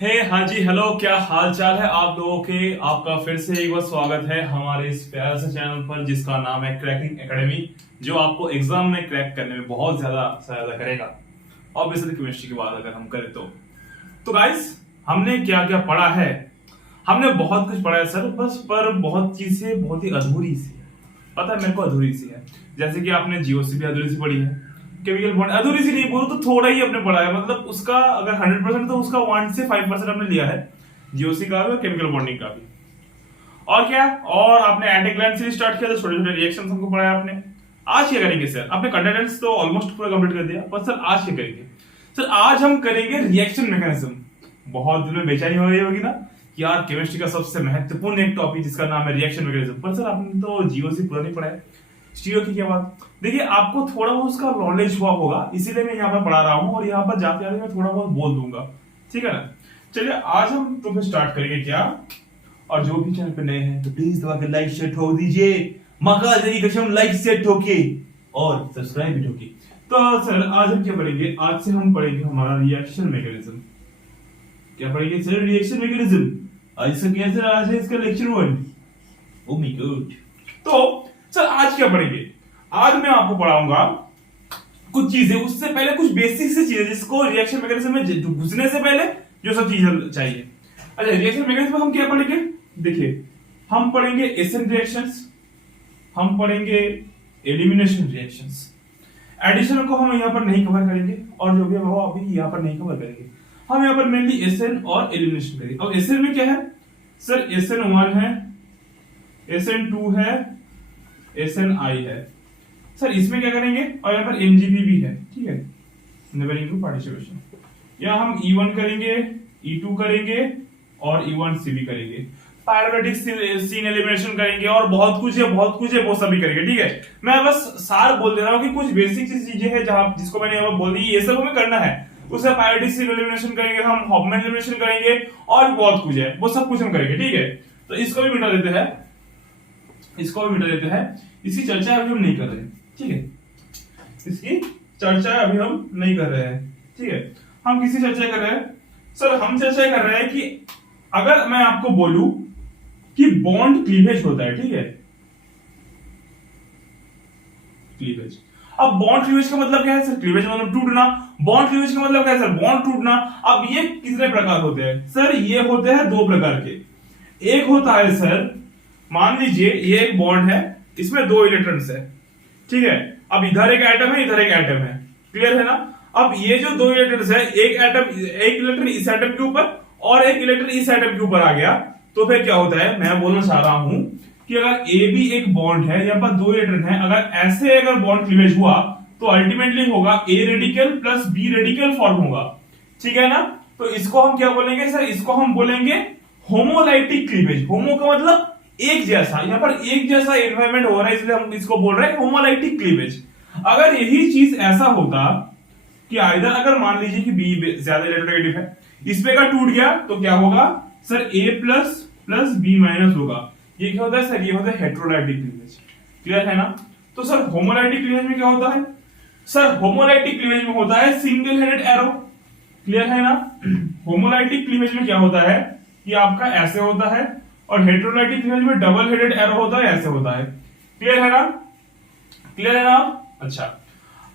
हाँ जी, हेलो, क्या हाल चाल है आप लोगों के। आपका फिर से एक बार स्वागत है हमारे इस प्यारे से चैनल पर जिसका नाम है क्रैकिंग एकेडमी, जो आपको एग्जाम में क्रैक करने में बहुत ज्यादा सहायता करेगा। ऑब्वियसली केमिस्ट्री की बात अगर हम करें तो गाइस, हमने क्या क्या पढ़ा है। हमने बहुत कुछ पढ़ा है सर, बस पर बहुत चीजें बहुत ही अधूरी सी है। पता है मेरे को अधूरी सी है। जैसे कि आपने जीओसी भी अधूरी सी पढ़ी है, केमिकल बॉन्ड अधूरी सी नहीं बोलो तो थोड़ा ही अपने पढ़ा है। मतलब उसका अगर 100% तो उसका 1 से 5% हमने लिया है, जीओसी का भी और केमिकल बॉन्डिंग का भी। और क्या, और आपने एट ए ग्लैंस से स्टार्ट किया, तो छोटे छोटे रिएक्शन हमको पढ़ाया आपने। आज क्या करेंगे सर, आपने कंटेंट्स तो ऑलमोस्ट पूरा कंप्लीट कर दिया, पर सर आज क्या करेंगे। सर आज हम करेंगे रिएक्शन मैकेनिज्म। बहुत दिल में बेचैनी हो रही होगी ना कि यार केमिस्ट्री का सबसे महत्वपूर्ण एक टॉपिक जिसका नाम है रिएक्शन मैकेनिज्म, पर सर आपने तो जीओसी पूरा नहीं पढ़ा है। स्टीरियो की क्या बात, देखिए आपको थोड़ा बहुत उसका नॉलेज हुआ होगा, इसीलिए मैं यहाँ पर पढ़ा रहा हूँ और यहाँ पर जाते जाते मैं थोड़ा बहुत बोल दूंगा, ठीक है ना। चलिए आज हम तो फिर स्टार्ट करेंगे क्या। और जो भी चैनल पे नए हैं तो प्लीज दबा के लाइक शेयर ठोक दीजिए, मका तेरी कसम, लाइक शेयर ठोके और सब्सक्राइब भी ठोके। तो सर आज हम क्या पढ़ेंगे, आज से हम पढ़ेंगे हमारा रिएक्शन मैकेनिज्म। क्या पढ़ेंगे सर, रिएक्शन मैकेनिज्म। आज इसका क्या सर, आज है इसका लेक्चर 1। Oh my God. तो सर आज क्या पढ़ेंगे, आज मैं आपको पढ़ाऊंगा कुछ चीजें, उससे पहले कुछ बेसिक सी चीजें जिसको रिएक्शन मैकेनिज्म में घुसने से पहले जो सब चीजें चाहिए। अच्छा, रिएक्शन मैकेनिज्म में हम क्या पढ़ेंगे, देखिए हम पढ़ेंगे एसिड रिएक्शंस, हम पढ़ेंगे एलिमिनेशन रिएक्शंस। एडिशन को हम यहाँ पर नहीं कवर करेंगे और जो भी है वो अभी यहाँ पर नहीं कवर करेंगे। हम यहाँ पर मेनली एसिड और एलिमिनेशन करेंगे। और एसिड में क्या है सर, SN1 है, SN2 है, SNI है। सर इसमें क्या करेंगे, और यहाँ पर MgP भी है, ठीक है, नेबरिंग टू पार्टिसिपेशन। यहाँ हम E1 करेंगे, E2 करेंगे और E1C भी करेंगे। पायरोलिटिक सीन एलिमिनेशन करेंगे और बहुत कुछ है, बहुत कुछ है, वो सभी करेंगे, ठीक है। मैं बस सार बोल दे रहा हूँ कि कुछ बेसिक चीजें हैं जहां जिसको मैंने यहाँ बोल दी, ये सब हमें करना है। उससे पायरोलिटिक सीन एलिमिनेशन करेंगे, हम हॉफमैन एलिमिनेशन करेंगे और बहुत कुछ है, वो सब कुछ हम करेंगे, ठीक है। तो इसको भी मिटा देते हैं, इसको भी मिटा देते हैं। इसकी चर्चा अभी हम नहीं कर रहे हैं, ठीक है, इसकी चर्चा अभी हम नहीं कर रहे हैं, ठीक है। हम किसी चर्चा कर रहे हैं सर, हम चर्चा कर रहे हैं कि अगर मैं आपको बोलूं कि बॉन्ड क्लीवेज होता है, ठीक है, क्लीवेज। अब बॉन्ड क्लीवेज का मतलब क्या है सर, क्लीवेज का मतलब टूटना, बॉन्ड क्लीवेज का मतलब क्या है सर, बॉन्ड टूटना। अब ये कितने प्रकार होते हैं सर, ये होते हैं 2 प्रकार के। एक होता है सर, मान लीजिए ये एक बॉन्ड है, इसमें 2 इलेक्ट्रॉन्स है, ठीक है। अब इधर एक एटम है, इधर एक एटम है, क्लियर है ना। अब ये जो 2 इलेक्ट्रॉन्स है, एक इलेक्ट्रॉन इस एटम के ऊपर और एक इलेक्ट्रॉन इस एटम के ऊपर आ गया, तो फिर क्या होता है, मैं बोलना चाह रहा हूं कि अगर ए भी एक बॉन्ड है, यहाँ पर 2 इलेक्ट्रॉन है, अगर ऐसे अगर बॉन्ड क्लीवेज हुआ तो अल्टीमेटली होगा A radical plus B radical form होगा, ठीक है ना। तो इसको हम क्या बोलेंगे सर, इसको हम बोलेंगे होमोलाइटिक क्लीवेज। होमो का मतलब एक जैसा, यहाँ पर एक जैसा एनवायरमेंट हो रहा है, इसलिए हम इसको बोल रहे हैं होमोलाइटिक क्लीवेज। अगर यही चीज ऐसा होता कि आइदर अगर मान लीजिए कि बी ज्यादा इलेक्ट्रोनेगेटिव है, इसमें का टूट गया तो क्या होगा सर, ए प्लस प्लस बी माइनस होगा। ये क्या होता है सर, ये होता है हेट्रोलाइटिक क्लीवेज, क्लियर है ना। तो सर होमोलाइटिक क्लीवेज में क्या होता है सर, होमोलाइटिक क्लीवेज में होता है सिंगल हेडेड एरो, क्लियर है ना। होमोलाइटिक क्लीवेज में क्या होता है कि आपका ऐसे होता है, और हेट्रोलाइटिक क्लीवेज में डबल हेडेड एरो होता है, ऐसे होता है, क्लियर है ना, क्लियर है ना। अच्छा,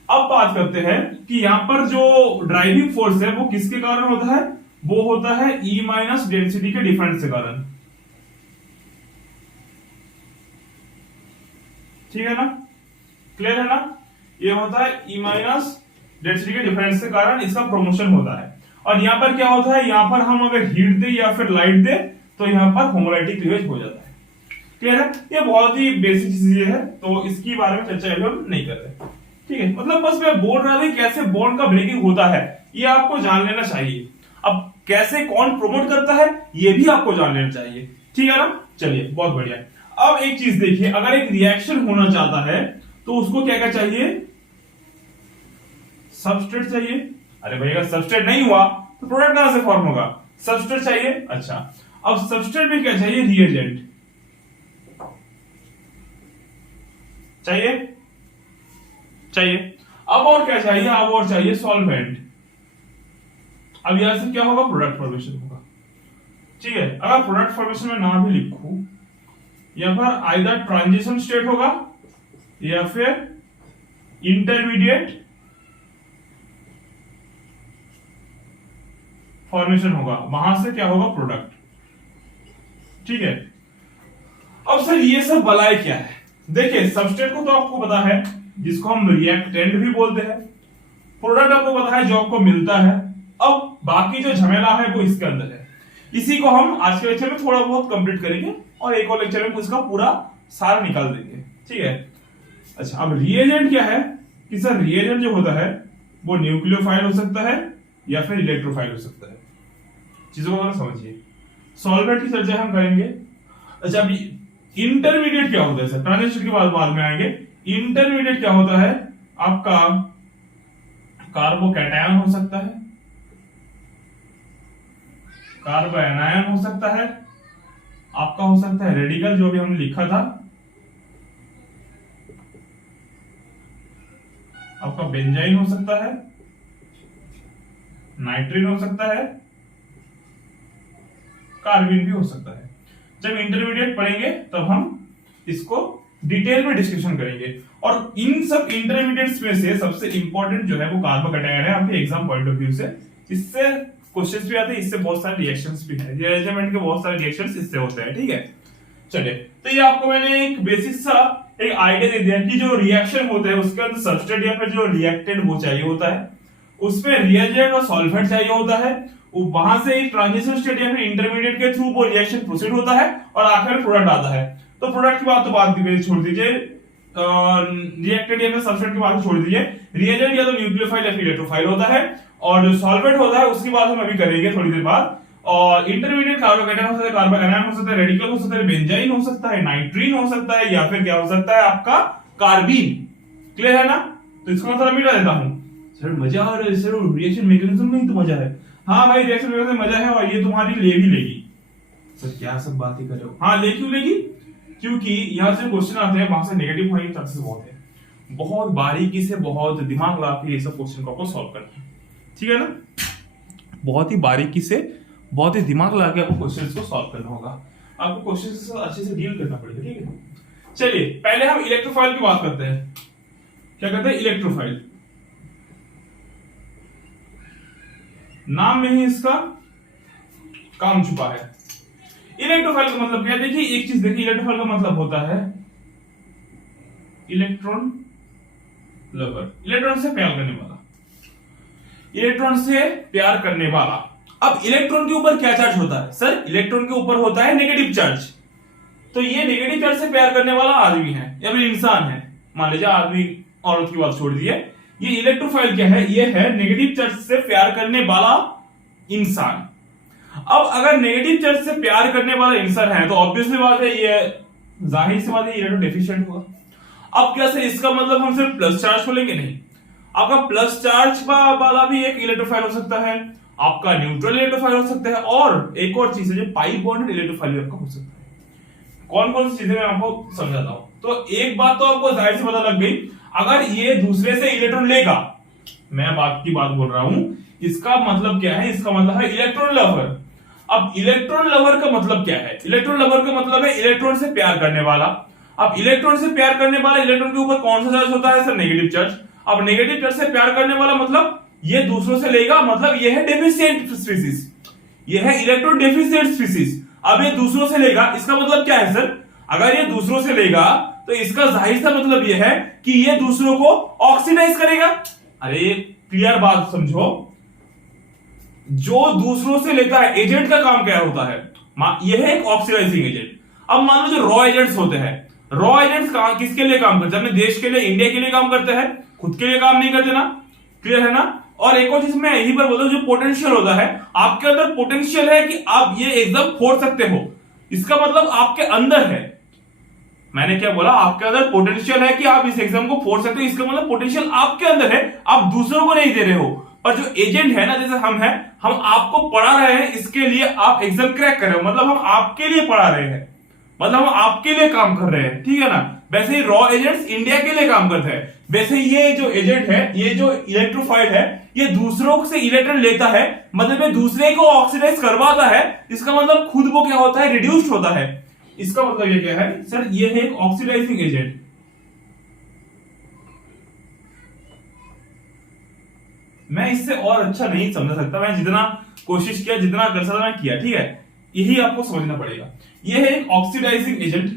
अब बात करते हैं कि यहां पर जो ड्राइविंग फोर्स है वो किसके कारण होता है, वो होता है E माइनस डेंसिटी के डिफरेंस के कारण, ठीक है ना, क्लियर है ना। ये होता है E माइनस डेंसिटी के डिफरेंस के कारण इसका प्रोमोशन होता है। और यहां पर क्या होता है, यहां पर हम अगर हीट दे या फिर लाइट दे तो यहां पर होमोलाइटिक क्लीवेज हो जाता है, क्लियर है। ये बहुत ही बेसिक चीजें है, तो इसके बारे में चर्चा हम नहीं कर रहे, ठीक है। मतलब बस मैं बोल रहा था कैसे बॉन्ड का ब्रेकिंग होता है, ये आपको जान लेना चाहिए। अब कैसे कौन प्रोमोट करता है ये भी आपको जान लेना चाहिए, ठीक है ना। चलिए बहुत बढ़िया। अब एक चीज देखिए, अगर एक रिएक्शन होना चाहता है तो उसको क्या क्या चाहिए, सबस्ट्रेट चाहिए। अरे भाई अगर सबस्ट्रेट नहीं हुआ तो प्रोडक्ट कहां से फॉर्म होगा, सबस्ट्रेट चाहिए। अच्छा, अब सबस्ट्रेट में क्या चाहिए, रिएजेंट चाहिए, चाहिए। अब और क्या चाहिए, अब और चाहिए सॉल्वेंट। अब यहां से क्या होगा, प्रोडक्ट फॉर्मेशन होगा, ठीक है। अगर प्रोडक्ट फॉर्मेशन में ना भी लिखूं, या फिर आइदर ट्रांजिशन स्टेट होगा या फिर इंटरमीडिएट फॉर्मेशन होगा, वहां से क्या होगा प्रोडक्ट। ठीक है। अब सर ये सब बलाय क्या है? देखिए सबस्ट्रेट को तो आपको पता है, जिसको हम रिएक्टेंट भी बोलते हैं। प्रोडक्ट आपको पता है जो आपको मिलता है। अब बाकी जो झमेला है वो इसके अंदर है। इसी को हम आज के लेक्चर में थोड़ा बहुत कंप्लीट करेंगे और एक और लेक्चर में इसका पूरा सार निकाल देंगे। ठीक है। अच्छा, अब रिएजेंट क्या है कि सर रिएजेंट जो होता है वो न्यूक्लियोफाइल हो सकता है या फिर इलेक्ट्रोफाइल हो सकता है। चीजों को समझिए। सॉल्वेंट की चर्चा हम करेंगे। अच्छा, अभी इंटरमीडिएट क्या होता है सर? ट्रांजिशन के बाद में आएंगे। इंटरमीडिएट क्या होता है? आपका कार्बोकैटायन हो सकता है, कार्बो एनायन हो सकता है, आपका हो सकता है रेडिकल जो भी हमने लिखा था, आपका बेंजाइन हो सकता है, नाइट्रीन हो सकता है, कार्बिन भी हो सकता है। जब इंटरमीडिएट पढ़ेंगे तब हम इसको डिटेल में डिस्कशन करेंगे। और इन सब इंटरमीडिएट्स में से सबसे इंपॉर्टेंट जो है वो कार्बोकैटायन है आपके एग्जाम पॉइंट ऑफ व्यू से। इससे क्वेश्चंस भी आते हैं, इससे बहुत सारे रिएक्शंस भी हैं। रिएरेंजमेंट के बहुत सारे रिएक्शंस इससे होते हैं। ठीक है। चलिए, तो ये आपको मैंने एक बेसिक सा एक आइडिया दे दिया कि जो रिएक्शन होता है उसके अंदर सबस्ट्रेट या फिर जो रिएक्टेंट वो चाहिए होता है, उसमें रिएजेंट और सॉल्वेंट चाहिए होता है, वहां से ट्रांजिशन स्टेट या फिर इंटरमीडिएट के थ्रू वो रिएक्शन प्रोसीड होता है और आखिर में प्रोडक्ट आता है। तो प्रोडक्ट की बात तो बात छोड़ दीजिए, रिएक्टेंट या फिर सबस्ट्रेट की बात छोड़ दीजिए। रिएजेंट या तो न्यूक्लियोफाइल या फिर इलेक्ट्रोफाइल होता है, और जो सॉल्वेंट होता है उसकी बात हम अभी करेंगे थोड़ी देर बाद। और इंटरमीडिएट कार्बोकैटायन हो सकता है, कार्बो एनायन हो सकता है, रेडिकल हो सकता है, बेंजाइन हो सकता है, नाइट्रीन हो सकता है, या फिर क्या हो सकता है आपका कार्बीन। क्लियर है ना? तो इसको मैं थोड़ा मिटा देता हूं। सर मजा आ रहा है सर, रिएक्शन मैकेनिज्म में ही तो मजा है। हाँ भाई, रिएक्शन मैकेनिज्म में मजा है और ये तुम्हारी ले भी लेगी। सर क्या सब बातें कर रहे हो? हाँ, ले क्यों लेगी? क्योंकि यहाँ से क्वेश्चन आते हैं, वहां से नेगेटिव होने के चांसेस बहुत है। बहुत बारीकी से, बहुत दिमाग लगा के ये सब क्वेश्चन को आपको सॉल्व करना है। ठीक है ना? बहुत ही बारीकी से, बहुत ही दिमाग लगा के आपको क्वेश्चंस को सॉल्व करना होगा। आपको क्वेश्चंस के साथ अच्छे से डील करना पड़ेगा। ठीक है। चलिए, पहले हम इलेक्ट्रोफाइल की बात करते हैं। क्या कहते हैं? इलेक्ट्रोफाइल। नाम में ही इसका काम छुपा है। इलेक्ट्रोफाइल का मतलब क्या है? देखिए एक चीज देखिए, इलेक्ट्रोफाइल का मतलब होता है इलेक्ट्रॉन लवर, इलेक्ट्रॉन से प्यार करने वाला, इलेक्ट्रॉन से प्यार करने वाला। अब इलेक्ट्रॉन के ऊपर क्या चार्ज होता है? सर इलेक्ट्रॉन के ऊपर होता है नेगेटिव चार्ज। तो ये नेगेटिव चार्ज से प्यार करने वाला आदमी है या फिर इंसान है, मान लीजिए आदमी औरत की बात छोड़ दिए। ये इलेक्ट्रोफाइल क्या है? ये है नेगेटिव चार्ज से प्यार करने वाला इंसान। अब अगर नेगेटिव चार्ज से प्यार करने वाला इंसान है तो ऑब्वियसली बात है, ये जाहिर सी बात है, इलेक्ट्रो डेफिशिएंट होगा। अब क्या सर इसका मतलब हम सिर्फ प्लस चार्ज को लेंगे? नहीं, आपका प्लस चार्ज वाला भी एक इलेक्ट्रोफाइल हो सकता है, आपका न्यूट्रल इलेक्ट्रोफाइल हो सकता है, और एक और चीज है जो पाई बॉन्डेड इलेक्ट्रोफाइल आपका हो सकता है। कौन कौन सी चीजें मैं आपको समझाता हूं। तो एक बात तो आपको जाहिर से पता लग गई, अगर ये दूसरे से इलेक्ट्रॉन लेगा, मैं बात की बात बोल रहा हूं, इसका मतलब क्या है? इसका मतलब है इलेक्ट्रॉन लवर। अब इलेक्ट्रॉन लवर का मतलब क्या है? इलेक्ट्रॉन लवर का मतलब है इलेक्ट्रॉन से प्यार करने वाला। अब इलेक्ट्रॉन से प्यार करने वाला, इलेक्ट्रॉन के ऊपर कौन सा चार्ज होता है सर? Negative charge. अब नेगेटिव चार्ज से प्यार करने वाला मतलब ये दूसरों से लेगा, मतलब ये है डेफिशिएंट स्पीसीज, ये है इलेक्ट्रॉन डेफिशिएंट स्पीसीज। अब ये दूसरों से लेगा, इसका मतलब क्या है सर? अगर ये दूसरों से लेगा तो इसका जाहिर सा मतलब यह है कि ये दूसरों को ऑक्सीडाइज करेगा। अरे क्लियर बात समझो, जो दूसरों से लेता है एजेंट का काम क्या होता है? यह है एक ऑक्सीडाइजिंग एजेंट। अब मान लो जो रॉ एजेंट्स होते हैं, रॉ एजेंट्स किसके लिए काम करते हैं? अपने देश के लिए, इंडिया के लिए काम करते हैं, खुद के लिए काम नहीं करते ना। क्लियर है ना? और एक और चीज मैं यही पर बोलता हूं, जो पोटेंशियल होता है, आपके अंदर पोटेंशियल है कि आप ये एग्जाम फोड़ सकते हो, इसका मतलब आपके अंदर है। मैंने क्या बोला? आपके अंदर पोटेंशियल है कि आप इस एग्जाम को फोड़ सकते हो, इसका मतलब पोटेंशियल आपके अंदर है, आप दूसरों को नहीं दे रहे हो। पर जो एजेंट है ना, जैसे हम हैं, हम आपको पढ़ा रहे हैं, इसके लिए आप एग्जाम क्रैक कर रहे हो, मतलब हम आपके लिए पढ़ा रहे हैं, मतलब हम आपके लिए काम कर रहे हैं। ठीक है ना? वैसे ही रॉ एजेंट्स इंडिया के लिए काम करते हैं। वैसे ये जो एजेंट है, ये जो इलेक्ट्रोफाइल है, ये दूसरों से इलेक्ट्रॉन लेता है, मतलब ये दूसरे को ऑक्सीडाइज करवाता है, इसका मतलब खुद वो क्या होता है, रिड्यूस्ड होता है। इसका मतलब ये क्या है सर, ये है एक ऑक्सीडाइजिंग एजेंट। मैं इससे और अच्छा नहीं समझ सकता, मैं जितना कोशिश किया, जितना कर सकता मैं किया, ठीक है। यही आपको समझना पड़ेगा, ये है एक ऑक्सीडाइजिंग एजेंट,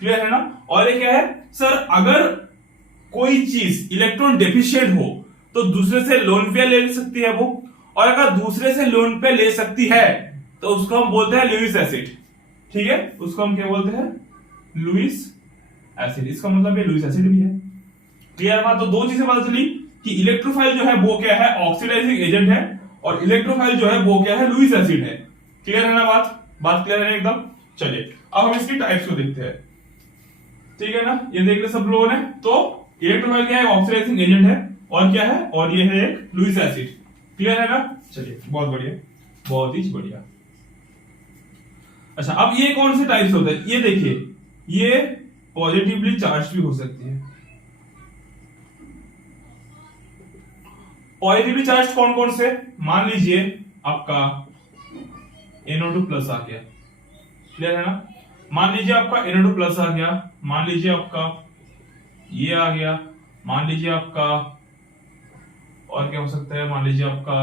क्लियर है ना। और ये क्या है सर, अगर कोई चीज इलेक्ट्रॉन डेफिशिएंट हो तो दूसरे से लोन पे ले सकती है वो, और अगर दूसरे से लोन पे ले सकती है तो उसको हम बोलते हैं लुईस एसिड, ठीक है। उसको हम क्या बोलते हैं, लुईस एसिड। इसका मतलब ये लुईस एसिड भी है, क्लियर बात। तो दो चीजें पता चली कि इलेक्ट्रोफाइल जो है वो क्या है, ऑक्सीडाइजिंग एजेंट है, और इलेक्ट्रोफाइल जो है वो क्या है, लुईस एसिड है। क्लियर है ना बात क्लियर है एकदम। चलिए अब हम इसकी टाइप्स को देखते हैं, ठीक है ना। ये देख ले सब लोगों ने, तो इलेक्ट्रोफाइल क्या है, ऑक्सीडाइजिंग एजेंट है, और क्या है, और ये है एक लुईस एसिड। क्लियर है ना। चलिए बहुत बढ़िया, बहुत ही बढ़िया। अच्छा अब ये कौन से टाइप्स होते हैं, ये देखिए, ये पॉजिटिवली चार्ज भी हो सकती है। पॉजिटिवली चार्ज कौन कौन से, मान लीजिए आपका NO2 प्लस आ गया, क्लियर है ना। मान लीजिए आपका NO2 प्लस आ गया, मान लीजिए आपका ये आ गया, मान लीजिए आपका और क्या हो सकता है, मान लीजिए आपका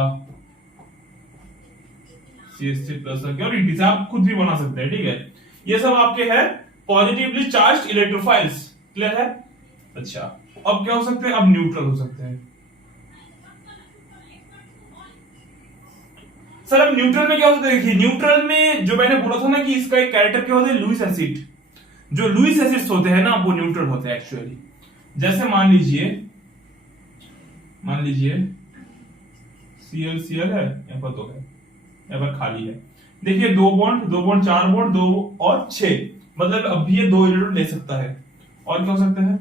CH3 प्लस आ गया, और इनसे आप खुद भी बना सकते हैं, ठीक है। ये सब आपके है पॉजिटिवली चार्ज इलेक्ट्रोफाइल्स, क्लियर है। अच्छा अब क्या हो सकते हैं, अब न्यूट्रल हो सकते हैं। सर अब न्यूट्रल में क्या होता है, देखिए न्यूट्रल में जो मैंने बोला था ना कि इसका एक कैरेक्टर क्या होता है, लुईस एसिड। जो लुईस एसिड्स होते हैं ना वो न्यूट्रल होते हैं एक्चुअली। जैसे मान लीजिए Cl है, यहाँ पर दो है, यहाँ पर खाली है। देखिए दो बॉन्ड 4 बॉन्ड 2 और 6, मतलब अब भी ये 2 इलेक्ट्रॉन ले सकता है। और क्या हो सकता है,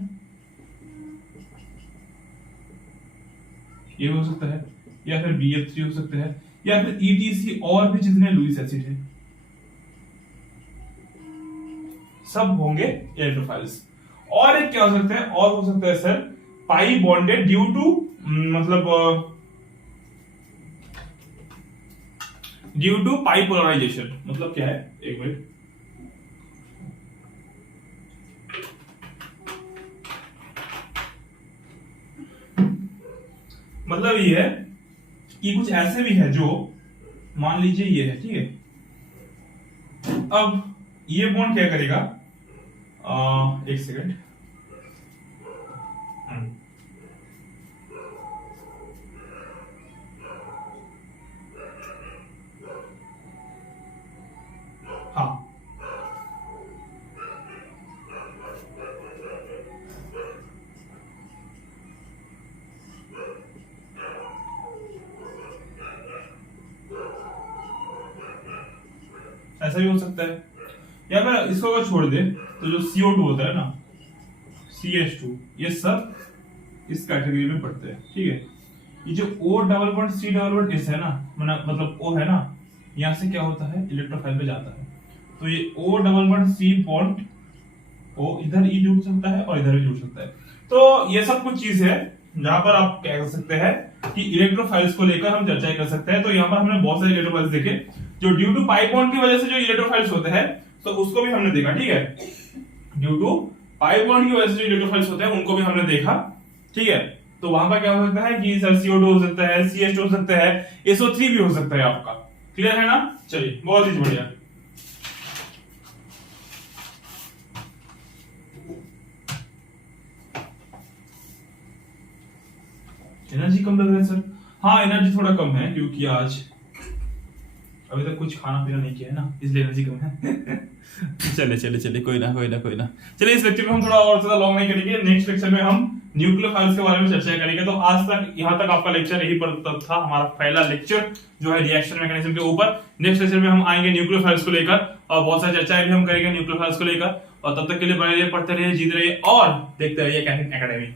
ये हो सकता है, या फिर BF3 हो सकता है, या फिर ETC, और भी जितने लुईस एसिड है सब होंगे इलेक्ट्रोफाइल्स। और एक क्या हो सकता है, और हो सकता है sir pi bonded due to, मतलब ड्यू टू पाई पोलराइजेशन। मतलब क्या है, एक मिनट, मतलब ये है कि कुछ ऐसे भी है जो, मान लीजिए ये है, ठीक है। अब ये बॉन्ड क्या करेगा, एक सेकंड, हाँ ऐसा भी हो सकता है। या फिर इसको अगर छोड़ दे तो जो CO2 होता है ना, CH2, ये सब इस कैटेगरी में पड़ते हैं, ठीक है। ये जो O+C+S है ना, मतलब O है ना, यहां से क्या होता है, इलेक्ट्रोफाइल पे जाता है, तो ये O+C बॉन्ड O इधर ही जुड़ सकता है और इधर भी जुड़ सकता है। तो ये सब कुछ चीज है जहां पर आप क्या कर सकते हैं कि इलेक्ट्रोफाइल्स को लेकर हम चर्चा कर सकते हैं। तो यहाँ पर हमने बहुत सारे इलेक्ट्रोफाइल्स देखे, जो ड्यू टू पाई बॉन्ड की वजह से जो इलेक्ट्रोफाइल्स होते हैं, तो उसको भी हमने देखा, ठीक है। ड्यू टू पाई बॉन्ड की वजह से जो इलेक्ट्रोफाइल्स होते हैं उनको भी हमने देखा, ठीक है। तो वहां पर क्या हो सकता है कि सर CO2 हो सकता है, CH2 हो सकता है, SO3 भी हो सकता है आपका, क्लियर है ना। चलिए बहुत ही बढ़िया। एनर्जी कम लग रहा है सर, हाँ एनर्जी थोड़ा कम है क्योंकि आज अभी तक कुछ खाना पीना नहीं किया है ना, इसलिए एनर्जी कम है। चले कोई ना। चलिए इस लेक्चर में हम थोड़ा और ज्यादा लॉन्ग नहीं करेंगे, नेक्स्ट लेक्चर में हम न्यूक्लियोफाइल्स के बारे में चर्चा करेंगे। तो आज तक यहाँ तक आपका लेक्चर यही पर था, हमारा पहला लेक्चर जो है रिएक्शन मैकेनिज्म के ऊपर। नेक्स्ट लेक्चर में हम आएंगे न्यूक्लियोफाइल्स को लेकर और बहुत सारी चर्चाएं भी हम करेंगे न्यूक्लियोफाइल्स को लेकर। और तब तक के लिए बने रहिए, पढ़ते रहिए, जीत रहिए और देखते रहिए क्रैकिंग एकेडमी।